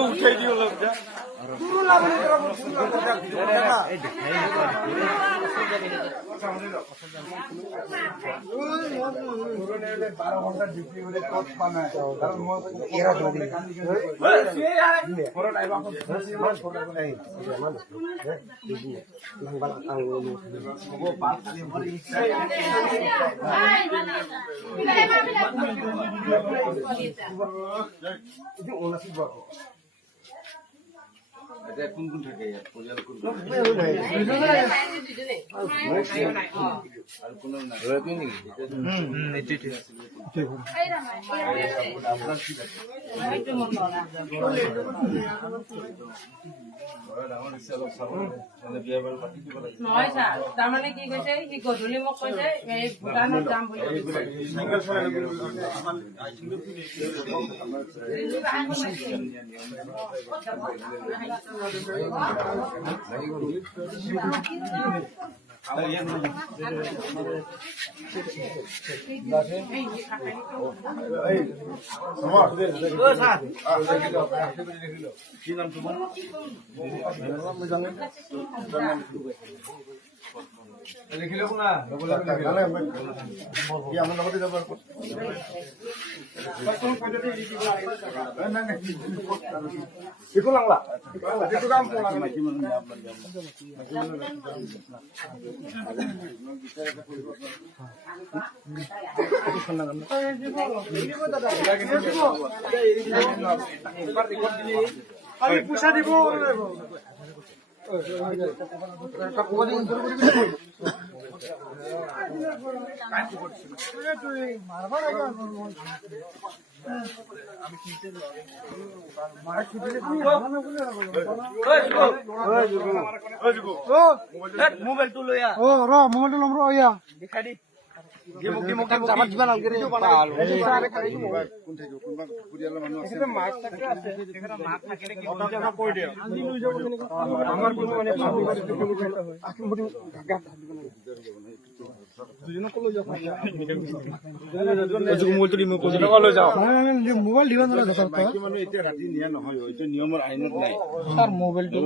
উঠাই দিও লোক কোন কোন থাকে পরিয়াল কোন আর কোন না রবি নাকি আপনার কি থাকে একটু মন না আমার ইচ্ছা মানে বিয়ে বল পাতি কি বলে নয় স্যার তার মানে কি কইছে কি গধুলি মোক কইছে এই ভুটানের দাম বলি সিঙ্গেল ফোন কি নাম তোমার দেখিল না আমার লগতে যাব দেখো লাগলা দেখো কাম লাগলা নাকি মানে আমি পুষা দিব মোবাইল তো লইয়া ও র মোবাইল লম র ইয়া দেখা দি গেমক জামাত দিবা নালগে রে পাল সারে খালি মোবাইল কোন থেকে কোনবা পুরিয়ালা মানুষ আছে মাছ থাকে আছে এখানে মাছ থাকে কি জায়গা কই দে আন্দি লই যাব কেন আমার কোন মানে ভাবি করে দেখতে হয় আকি মোটি গাগা দিবা না দুজন কলো যাও মোবাইল তো রিমুভ করে কলো যাও মোবাইল দিবা না দরকার তো মানে এটা রাতি নিয়া নহয় ওইটা নিয়মৰ আইনত নাই স্যাৰ মোবাইল তো